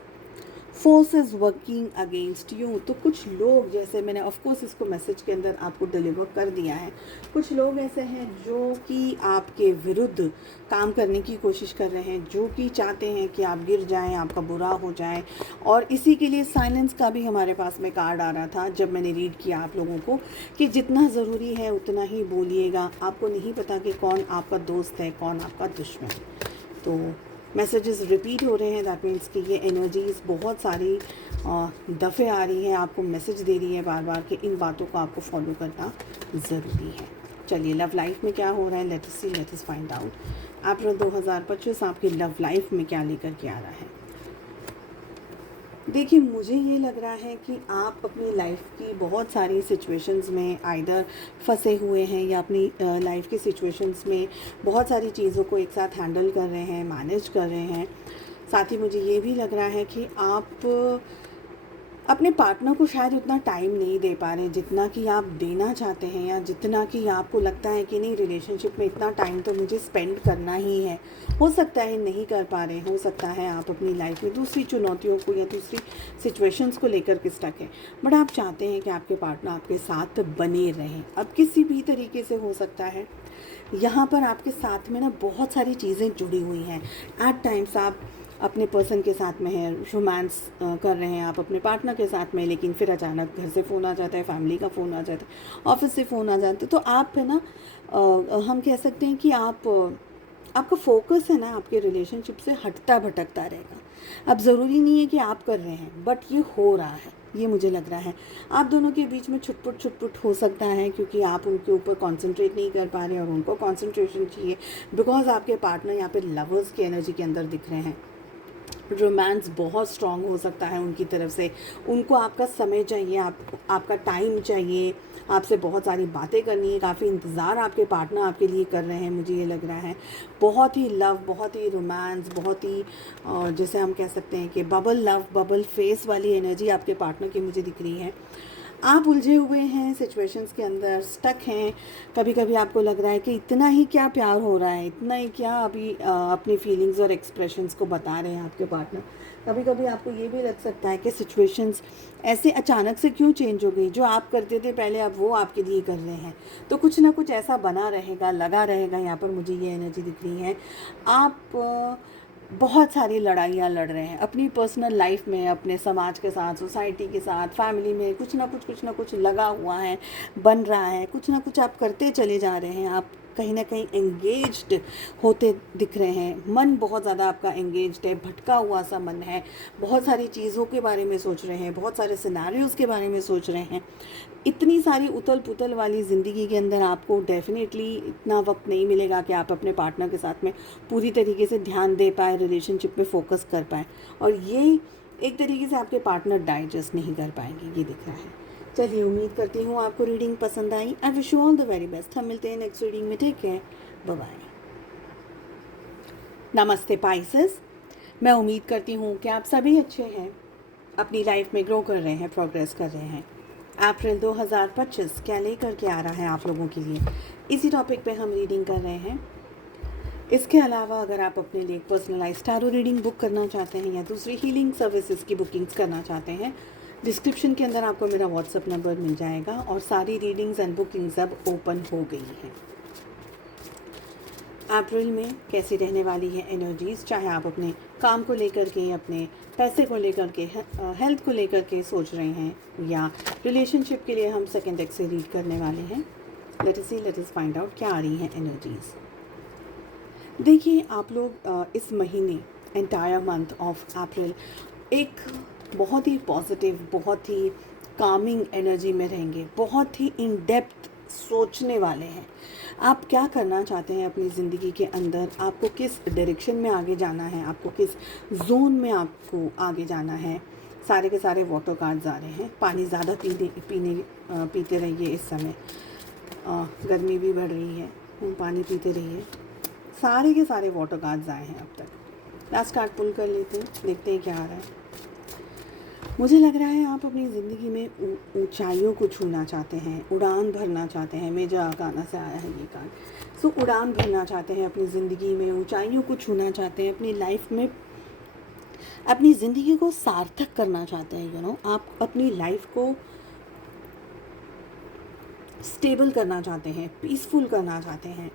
forces working against you. तो कुछ लोग, जैसे मैंने ऑफ कोर्स इसको मैसेज के अंदर आपको डिलीवर कर दिया है, कुछ लोग ऐसे हैं जो कि आपके विरुद्ध काम करने की कोशिश कर रहे हैं, जो कि चाहते हैं कि आप गिर जाएं, आपका बुरा हो जाए। और इसी के लिए साइलेंस का भी हमारे पास में कार्ड आ रहा था जब मैंने रीड किया आप लोगों को, कि जितना ज़रूरी है उतना ही बोलिएगा। आपको नहीं पता कि कौन आपका दोस्त है, कौन आपका दुश्मन। तो मैसेजेस रिपीट हो रहे हैं, दैट मीन्स कि ये एनर्जीज़ बहुत सारी दफ़े आ रही हैं, आपको मैसेज दे रही है बार बार कि इन बातों को आपको फॉलो करना ज़रूरी है। चलिए, लव लाइफ में क्या हो रहा है, लेट अस फाइंड आउट। अप्रैल 2025 आपकी लव लाइफ में क्या लेकर के आ रहा है। देखिए, मुझे ये लग रहा है कि आप अपनी लाइफ की बहुत सारी सिचुएशंस में आइदर फंसे हुए हैं या अपनी लाइफ की सिचुएशंस में बहुत सारी चीज़ों को एक साथ हैंडल कर रहे हैं, मैनेज कर रहे हैं। साथ ही मुझे ये भी लग रहा है कि आप अपने पार्टनर को शायद उतना टाइम नहीं दे पा रहे हैं जितना कि आप देना चाहते हैं, या जितना कि आपको लगता है कि नहीं, रिलेशनशिप में इतना टाइम तो मुझे स्पेंड करना ही है। हो सकता है नहीं कर पा रहे, हो सकता है आप अपनी लाइफ में दूसरी चुनौतियों को या दूसरी सिचुएशंस को लेकर के स्टक हैं, बट आप चाहते हैं कि आपके पार्टनर आपके साथ बने रहें। अब किसी भी तरीके से हो सकता है, यहाँ पर आपके साथ में ना बहुत सारी चीज़ें जुड़ी हुई हैं। एट टाइम्स आप अपने पर्सन के साथ में है, रोमांस कर रहे हैं आप अपने पार्टनर के साथ में, लेकिन फिर अचानक घर से फ़ोन आ जाता है, फैमिली का फ़ोन आ जाता है, ऑफिस से फ़ोन आ जाता है। तो आप है ना, हम कह सकते हैं कि आपका फोकस है ना आपके रिलेशनशिप से हटता भटकता रहेगा। अब ज़रूरी नहीं है कि आप कर रहे हैं, बट ये हो रहा है, ये मुझे लग रहा है। आप दोनों के बीच में छुटपुट हो सकता है, क्योंकि आप उनके ऊपर कंसंट्रेट नहीं कर पा रहे और उनको कंसंट्रेशन चाहिए, बिकॉज आपके पार्टनर यहाँ पे लवर्स की एनर्जी के अंदर दिख रहे हैं। रोमांस बहुत स्ट्रॉन्ग हो सकता है उनकी तरफ से, उनको आपका समय चाहिए, आपका टाइम चाहिए, आपसे बहुत सारी बातें करनी है, काफ़ी इंतज़ार आपके पार्टनर आपके लिए कर रहे हैं, मुझे ये लग रहा है। बहुत ही लव, बहुत ही रोमांस, बहुत ही जैसे हम कह सकते हैं कि बबल लव, बबल फेस वाली एनर्जी आपके पार्टनर की मुझे दिख रही है। आप उलझे हुए हैं, सिचुएशंस के अंदर स्टक हैं। कभी कभी आपको लग रहा है कि इतना ही क्या प्यार हो रहा है, इतना ही क्या अभी अपनी फीलिंग्स और एक्सप्रेशंस को बता रहे हैं आपके पार्टनर। कभी कभी आपको ये भी लग सकता है कि सिचुएशंस ऐसे अचानक से क्यों चेंज हो गई, जो आप करते थे पहले अब वो आपके लिए कर रहे हैं। तो कुछ ना कुछ ऐसा बना रहेगा, लगा रहेगा, यहाँ पर मुझे ये एनर्जी दिख रही है। आप बहुत सारी लड़ाइयाँ लड़ रहे हैं अपनी पर्सनल लाइफ में, अपने समाज के साथ, सोसाइटी के साथ, फैमिली में। कुछ ना कुछ लगा हुआ है, बन रहा है, कुछ ना कुछ आप करते चले जा रहे हैं। आप कहीं ना कहीं एंगेज्ड होते दिख रहे हैं। मन बहुत ज़्यादा आपका एंगेज्ड है, भटका हुआ सा मन है, बहुत सारी चीज़ों के बारे में सोच रहे हैं, बहुत सारे सिनेरियोज़ के बारे में सोच रहे हैं। इतनी सारी उथल पुथल वाली ज़िंदगी के अंदर आपको डेफिनेटली इतना वक्त नहीं मिलेगा कि आप अपने पार्टनर के साथ में पूरी तरीके से ध्यान दे पाए, रिलेशनशिप में फोकस कर पाए, और ये एक तरीके से आपके पार्टनर डाइजेस्ट नहीं कर पाएंगे, ये दिख रहा है। चलिए, उम्मीद करती हूँ आपको रीडिंग पसंद आई। I wish you all the very best. हम मिलते हैं नेक्स्ट रीडिंग में। Take care, bye bye. नमस्ते पाइसेस, मैं उम्मीद करती हूँ कि आप सभी अच्छे हैं, अपनी लाइफ में ग्रो कर रहे हैं, प्रोग्रेस कर रहे हैं। अप्रैल 2025 क्या लेकर के आ रहा है आप लोगों के लिए, इसी टॉपिक पे हम रीडिंग कर रहे हैं। इसके अलावा अगर आप अपने लिए पर्सनलाइज्ड टैरो रीडिंग बुक करना चाहते हैं या दूसरी हीलिंग सर्विसेज की बुकिंग्स करना चाहते हैं, डिस्क्रिप्शन के अंदर आपको मेरा व्हाट्सएप नंबर मिल जाएगा, और सारी रीडिंग्स एंड बुकिंग्स अब ओपन हो गई हैं। अप्रैल में कैसी रहने वाली है एनर्जीज़, चाहे आप अपने काम को लेकर के, अपने पैसे को लेकर के, हेल्थ को लेकर के सोच रहे हैं, या रिलेशनशिप के लिए हम सेकेंड डेक से रीड करने वाले हैं। लेट अस फाइंड आउट क्या आ रही हैं एनर्जीज़। देखिए, आप लोग इस महीने, एंटायर मंथ ऑफ अप्रैल, एक बहुत ही पॉजिटिव, बहुत ही कामिंग एनर्जी में रहेंगे, बहुत ही इन डेप्थ सोचने वाले हैं। आप क्या करना चाहते हैं अपनी ज़िंदगी के अंदर, आपको किस डायरेक्शन में आगे जाना है, आपको किस जोन में आपको आगे जाना है। सारे के सारे वाटर कार्ड्स आ रहे हैं। पानी ज़्यादा पीते रहिए इस समय, गर्मी भी बढ़ रही है, पानी पीते रहिए। सारे के सारे वाटर कार्ड्स आए हैं अब तक। लास्ट कार्ड पुल कर लेते हैं, देखते हैं क्या आ रहा है। मुझे लग रहा है आप अपनी ज़िंदगी में ऊंचाइयों को छूना चाहते हैं, उड़ान भरना चाहते हैं। मेजर आर्काना से आया है ये कार्ड। सो उड़ान भरना चाहते हैं अपनी ज़िंदगी में, ऊंचाइयों को छूना चाहते हैं अपनी लाइफ में। अपनी ज़िंदगी को सार्थक करना चाहते हैं, आप अपनी लाइफ को स्टेबल करना चाहते हैं, पीसफुल करना चाहते हैं।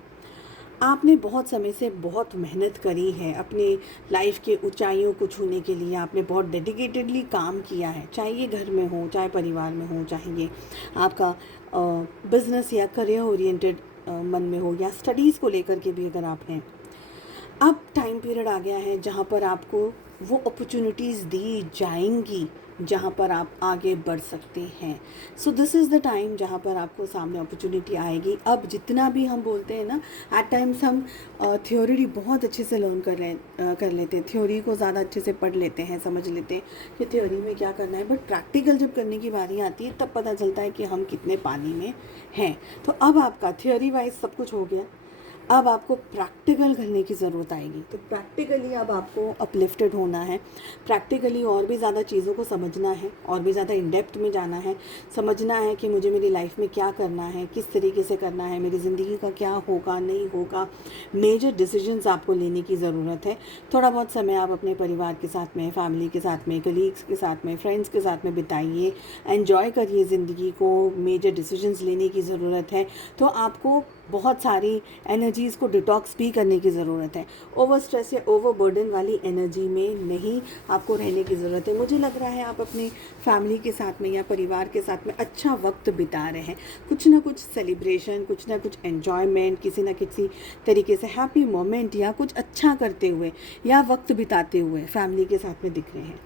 आपने बहुत समय से बहुत मेहनत करी है अपनी लाइफ के ऊंचाइयों को छूने के लिए। आपने बहुत डेडिकेटेडली काम किया है, चाहे ये घर में हो, चाहे परिवार में हो, चाहे ये आपका बिजनेस या करियर ओरिएंटेड मन में हो, या स्टडीज़ को लेकर के भी अगर आप हैं। अब टाइम पीरियड आ गया है जहाँ पर आपको वो अपॉर्चुनिटीज़ दी जाएंगी जहाँ पर आप आगे बढ़ सकते हैं। So this is the time जहाँ पर आपको सामने अपॉर्चुनिटी आएगी। अब जितना भी हम बोलते हैं ना, एट टाइम्स हम थ्योरी बहुत अच्छे से लर्न कर लेते हैं, थ्योरी को ज़्यादा अच्छे से पढ़ लेते हैं, समझ लेते हैं कि थ्योरी में क्या करना है, बट प्रैक्टिकल जब करने की बारी आती है तब पता चलता है कि हम कितने पानी में हैं। तो अब आपका थ्योरी वाइज सब कुछ हो गया, अब आपको प्रैक्टिकल करने की ज़रूरत आएगी। तो प्रैक्टिकली अब आपको अपलिफ्टेड होना है, प्रैक्टिकली और भी ज़्यादा चीज़ों को समझना है, और भी ज़्यादा इन डेप्थ में जाना है, समझना है कि मुझे मेरी लाइफ में क्या करना है, किस तरीके से करना है, मेरी ज़िंदगी का क्या होगा नहीं होगा। मेजर डिसीजंस आपको लेने की ज़रूरत है। थोड़ा बहुत समय आप अपने परिवार के साथ में, फैमिली के साथ में, कलीग्स के साथ में, फ्रेंड्स के साथ में बिताइए, एन्जॉय करिए ज़िंदगी को। मेजर डिसीजंस लेने की ज़रूरत है। तो आपको बहुत सारी एनर्जीज़ को डिटॉक्स भी करने की ज़रूरत है। ओवर स्ट्रेस या ओवर बर्डन वाली एनर्जी में नहीं आपको रहने की ज़रूरत है। मुझे लग रहा है आप अपनी फैमिली के साथ में या परिवार के साथ में अच्छा वक्त बिता रहे हैं, कुछ ना कुछ सेलिब्रेशन, कुछ ना कुछ एन्जॉयमेंट, किसी ना किसी तरीके से हैप्पी मोमेंट या कुछ अच्छा करते हुए या वक्त बिताते हुए फैमिली के साथ में दिख रहे हैं।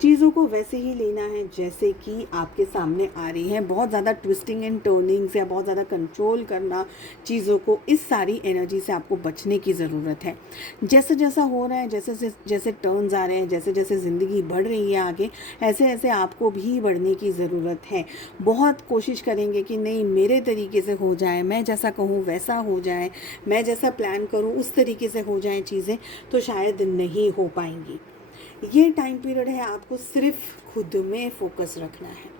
चीज़ों को वैसे ही लेना है जैसे कि आपके सामने आ रही हैं। बहुत ज़्यादा ट्विस्टिंग एंड टर्निंग्स या बहुत ज़्यादा कंट्रोल करना चीज़ों को, इस सारी एनर्जी से आपको बचने की ज़रूरत है। जैसे जैसा हो रहा है, जैसे जैसे टर्न्स आ रहे हैं, जैसे जैसे ज़िंदगी बढ़ रही है आगे, ऐसे ऐसे आपको भी बढ़ने की ज़रूरत है। बहुत कोशिश करेंगे कि नहीं मेरे तरीके से हो जाए, मैं जैसा कहूँ वैसा हो जाए, मैं जैसा प्लान करूँ उस तरीके से हो जाएँ चीज़ें, तो शायद नहीं हो पाएंगी। ये टाइम पीरियड है आपको सिर्फ खुद में फोकस रखना है।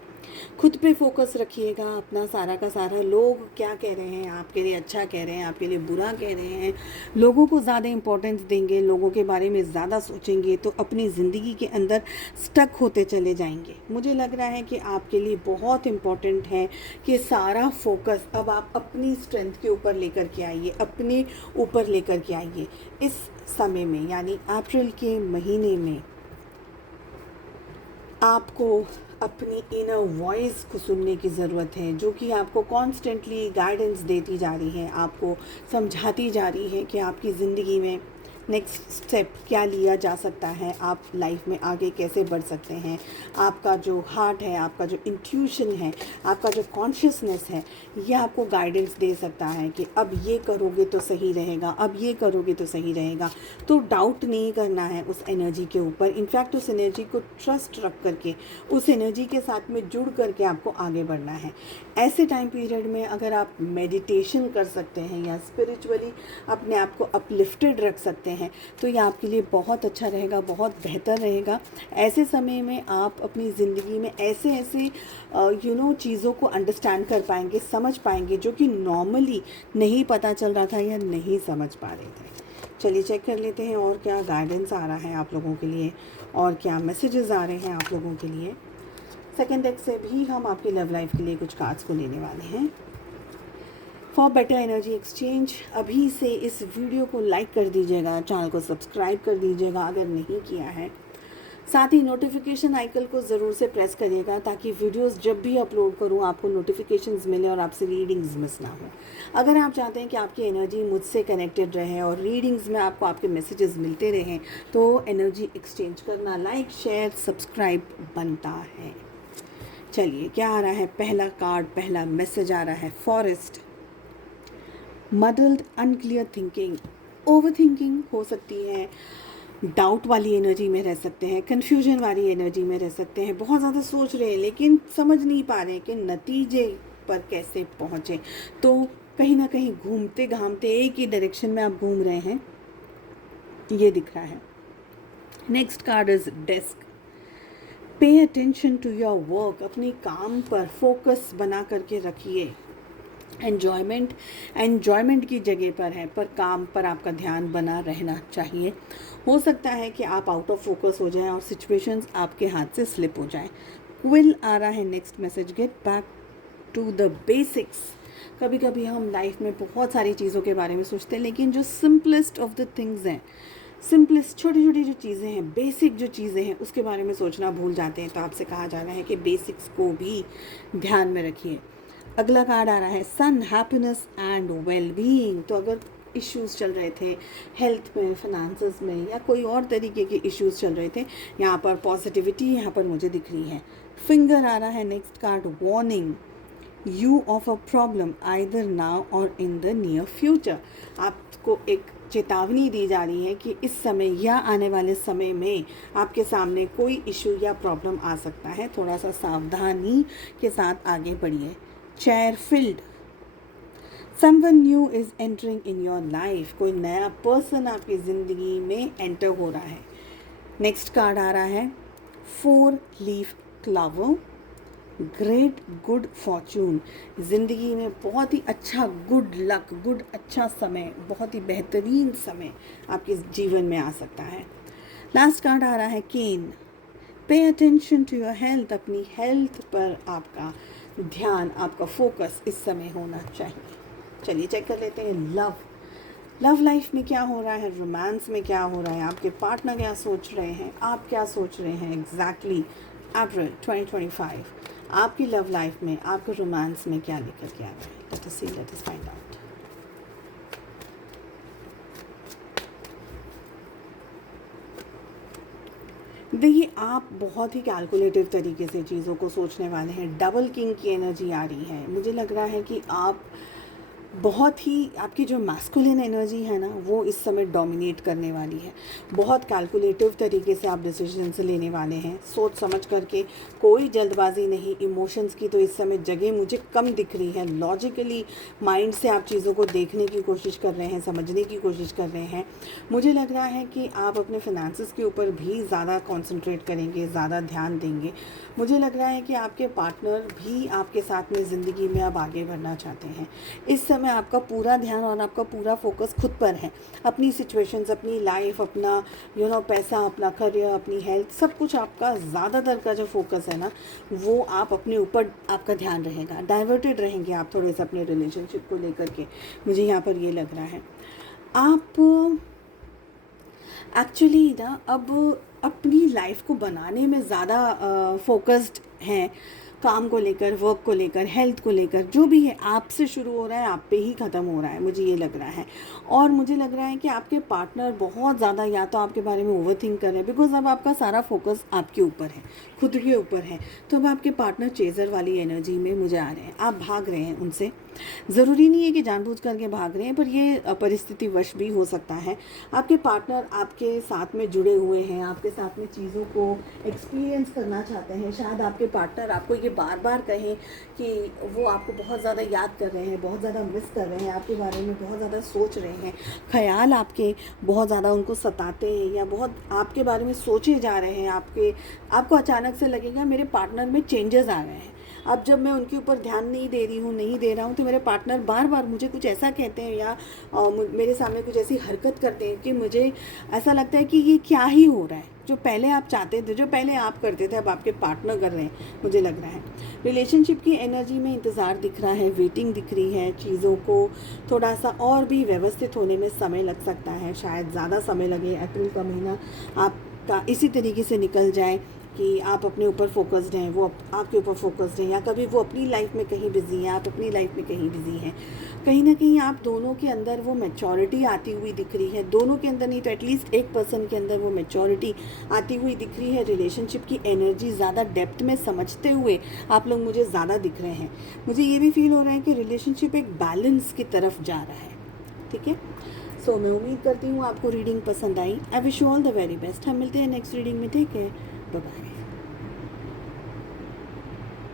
खुद पे फोकस रखिएगा। अपना सारा का सारा, लोग क्या कह रहे हैं आपके लिए अच्छा कह रहे हैं, आपके लिए बुरा कह रहे हैं, लोगों को ज़्यादा इंपॉर्टेंस देंगे, लोगों के बारे में ज़्यादा सोचेंगे तो अपनी ज़िंदगी के अंदर स्टक होते चले जाएंगे। मुझे लग रहा है कि आपके लिए बहुत इम्पॉर्टेंट है कि सारा फोकस अब आप अपनी स्ट्रेंथ के ऊपर लेकर के आइए, अपने ऊपर लेकर के आइए। इस समय में यानी अप्रैल के महीने में आपको अपनी इनर वॉइस को सुनने की ज़रूरत है, जो कि आपको कॉन्स्टेंटली गाइडेंस देती जा रही है, आपको समझाती जा रही है कि आपकी ज़िंदगी में नेक्स्ट स्टेप क्या लिया जा सकता है, आप लाइफ में आगे कैसे बढ़ सकते हैं। आपका जो हार्ट है, आपका जो इंट्यूशन है, आपका जो कॉन्शियसनेस है, ये आपको गाइडेंस दे सकता है कि अब ये करोगे तो सही रहेगा, अब ये करोगे तो सही रहेगा। तो डाउट नहीं करना है उस एनर्जी के ऊपर, इनफैक्ट उस एनर्जी को ट्रस्ट रख करके, उस एनर्जी के साथ में जुड़ करके आपको आगे बढ़ना है। ऐसे टाइम पीरियड में अगर आप मेडिटेशन कर सकते हैं या स्पिरिचुअली अपने आप को अपलिफ्टेड रख सकते हैं तो ये आपके लिए बहुत अच्छा रहेगा, बहुत बेहतर रहेगा। ऐसे समय में आप अपनी ज़िंदगी में ऐसे ऐसे चीज़ों को अंडरस्टैंड कर पाएंगे, समझ पाएंगे, जो कि नॉर्मली नहीं पता चल रहा था या नहीं समझ पा रहे थे। चलिए चेक कर लेते हैं और क्या गाइडेंस आ रहा है आप लोगों के लिए, और क्या मैसेजेस आ रहे हैं आप लोगों के लिए। सेकेंड डेक से भी हम आपकी लव लाइफ के लिए कुछ कार्ड्स को लेने वाले हैं। फॉर बेटर एनर्जी एक्सचेंज, अभी से इस वीडियो को लाइक कर दीजिएगा, चैनल को सब्सक्राइब कर दीजिएगा अगर नहीं किया है। साथ ही नोटिफिकेशन आइकन को ज़रूर से प्रेस करिएगा ताकि वीडियोस जब भी अपलोड करूं आपको नोटिफिकेशंस मिले और आपसे रीडिंग्स मिस ना हो। अगर आप चाहते हैं कि आपकी एनर्जी मुझसे कनेक्टेड रहे और रीडिंग्स में आपको आपके मैसेजेस मिलते रहें तो एनर्जी एक्सचेंज करना लाइक शेयर सब्सक्राइब बनता है। चलिए क्या आ रहा है, पहला कार्ड, पहला मैसेज आ रहा है forest. Muddled unclear thinking, over thinking हो सकती है, डाउट वाली एनर्जी में रह सकते हैं, कन्फ्यूजन वाली एनर्जी में रह सकते हैं, बहुत ज़्यादा सोच रहे हैं लेकिन समझ नहीं पा रहे हैं कि नतीजे पर कैसे पहुँचे। तो कहीं ना कहीं घूमते घामते एक ही डायरेक्शन में आप घूम रहे हैं, ये दिख रहा है। Next card is desk. Pay attention to your work, अपने काम पर फोकस बना करके रखिए। एन्जॉयमेंट एन्जॉयमेंट की जगह पर है, पर काम पर आपका ध्यान बना रहना चाहिए। हो सकता है कि आप आउट ऑफ फोकस हो जाएं और सिचुएशंस आपके हाथ से स्लिप हो जाएं। क्विल आ रहा है next message, get back to the basics. कभी कभी हम लाइफ में बहुत सारी चीज़ों के बारे में सोचते हैं, लेकिन जो सिंपलेस्ट ऑफ द थिंग्स हैं, सिंपलेस्ट छोटी छोटी जो चीज़ें हैं, बेसिक जो चीज़ें हैं, उसके बारे में सोचना भूल जाते हैं। तो आपसे कहा जा रहा है कि बेसिक्स को भी ध्यान में रखिए। अगला कार्ड आ रहा है सन, हैप्पीनेस एंड वेल बीइंग। तो अगर इश्यूज़ चल रहे थे हेल्थ में, फिनेंसेस में, या कोई और तरीके के इश्यूज़ चल रहे थे, यहाँ पर पॉजिटिविटी यहाँ पर मुझे दिख रही है। फिंगर आ रहा है next card, warning you of a problem either now और इन द नियर फ्यूचर। आपको एक चेतावनी दी जा रही है कि इस समय या आने वाले समय में आपके सामने कोई इशू या प्रॉब्लम आ सकता है, थोड़ा सा सावधानी के साथ आगे बढ़िए। Chair field, someone new is entering in your life. कोई नया पर्सन आपकी ज़िंदगी में एंटर हो रहा है। नेक्स्ट कार्ड आ रहा है 4 लीफ क्लावर, ग्रेट गुड फॉर्चून। ज़िंदगी में बहुत ही अच्छा गुड लक, गुड अच्छा समय, बहुत ही बेहतरीन समय आपके जीवन में आ सकता है। लास्ट कार्ड आ रहा है केन, पे अटेंशन टू योर हेल्थ। अपनी हेल्थ पर आपका ध्यान, आपका फोकस इस समय होना चाहिए। चलिए चेक कर लेते हैं लव लाइफ में क्या हो रहा है, रोमांस में क्या हो रहा है, आपके पार्टनर क्या सोच रहे हैं, आप क्या सोच रहे हैं। एग्जैक्टली अप्रैल 2025 आपकी लव लाइफ में, आपके रोमांस में क्या लेकर के आ रहा है। लेट अस सी, लेट अस फाइंड आउट। देखिए, आप बहुत ही कैलकुलेटिव तरीके से चीज़ों को सोचने वाले हैं। डबल किंग की एनर्जी आ रही है। मुझे लग रहा है कि आप बहुत ही, आपकी जो मैस्कुलिन एनर्जी है ना, वो इस समय डोमिनेट करने वाली है। बहुत कैलकुलेटिव तरीके से आप डिसीजंस लेने वाले हैं, सोच समझ करके, कोई जल्दबाजी नहीं। इमोशंस की तो इस समय जगह मुझे कम दिख रही है। लॉजिकली माइंड से आप चीज़ों को देखने की कोशिश कर रहे हैं, समझने की कोशिश कर रहे हैं। मुझे लग रहा है कि आप अपने फिनेंसेस के ऊपर भी ज़्यादा कॉन्सेंट्रेट करेंगे, ज़्यादा ध्यान देंगे। मुझे लग रहा है कि आपके पार्टनर भी आपके साथ में ज़िंदगी में अब आगे बढ़ना चाहते हैं। इस समय आपका पूरा ध्यान और आपका पूरा फोकस खुद पर है। अपनी सिचुएशंस, अपनी लाइफ, अपना पैसा, अपना करियर, अपनी हेल्थ, सब कुछ आपका ज़्यादातर का जो फोकस है ना, वो आप अपने ऊपर, आपका ध्यान रहेगा। डाइवर्टेड रहेंगे आप थोड़े से अपने रिलेशनशिप को लेकर के, मुझे यहाँ पर ये लग रहा है। आप एक्चुअली ना अब अपनी लाइफ को बनाने में ज़्यादा फोकस्ड हैं, काम को लेकर, वर्क को लेकर, हेल्थ को लेकर। जो भी है आपसे शुरू हो रहा है, आप पे ही ख़त्म हो रहा है, मुझे ये लग रहा है। और मुझे लग रहा है कि आपके पार्टनर बहुत ज़्यादा या तो आपके बारे में ओवर थिंक कर रहे हैं, बिकॉज अब आपका सारा फोकस आपके ऊपर है, खुद के ऊपर है। तो अब आपके पार्टनर चेज़र वाली एनर्जी में मुझे आ रहे हैं, आप भाग रहे हैं उनसे। ज़रूरी नहीं है कि जानबूझ करके भाग रहे हैं, पर ये परिस्थिति वश भी हो सकता है। आपके पार्टनर आपके साथ में जुड़े हुए हैं, आपके साथ में चीज़ों को एक्सपीरियंस करना चाहते हैं। शायद आपके पार्टनर आपको ये बार बार कहें कि वो आपको बहुत ज़्यादा याद कर रहे हैं, बहुत ज़्यादा मिस कर रहे हैं, आपके बारे में बहुत ज़्यादा सोच रहे हैं, ख्याल आपके बहुत ज़्यादा उनको सताते हैं, या बहुत आपके बारे में सोचे जा रहे हैं। आपको अचानक से लगेगा मेरे पार्टनर में चेंजेस आ रहे हैं। अब जब मैं उनके ऊपर ध्यान नहीं दे रही हूँ, नहीं दे रहा हूँ, तो मेरे पार्टनर बार बार मुझे कुछ ऐसा कहते हैं या मेरे सामने कुछ ऐसी हरकत करते हैं कि मुझे ऐसा लगता है कि ये क्या ही हो रहा है। जो पहले आप चाहते थे, जो पहले आप करते थे, अब आपके पार्टनर कर रहे हैं, मुझे लग रहा है। रिलेशनशिप की एनर्जी में इंतज़ार दिख रहा है, वेटिंग दिख रही है। चीज़ों को थोड़ा सा और भी व्यवस्थित होने में समय लग सकता है, शायद ज़्यादा समय लगे। अप्रैल का महीना आपका इसी तरीके से निकल जाए कि आप अपने ऊपर फोकस्ड हैं, वो आपके ऊपर फोकस्ड हैं, या कभी वो अपनी लाइफ में कहीं बिजी हैं, आप अपनी लाइफ में कहीं बिजी हैं। कहीं ना कहीं आप दोनों के अंदर वो मैच्योरिटी आती हुई दिख रही है। दोनों के अंदर नहीं तो एटलीस्ट एक पर्सन के अंदर वो मैच्योरिटी आती हुई दिख रही है। रिलेशनशिप की एनर्जी ज़्यादा डेप्थ में समझते हुए आप लोग मुझे ज़्यादा दिख रहे हैं। मुझे ये भी फील हो रहा है कि रिलेशनशिप एक बैलेंस की तरफ जा रहा है। ठीक है, सो मैं उम्मीद करती हूँ आपको रीडिंग पसंद आई। I wish you all the very best. हम मिलते हैं नेक्स्ट रीडिंग में। ठीक है, बाय बाय।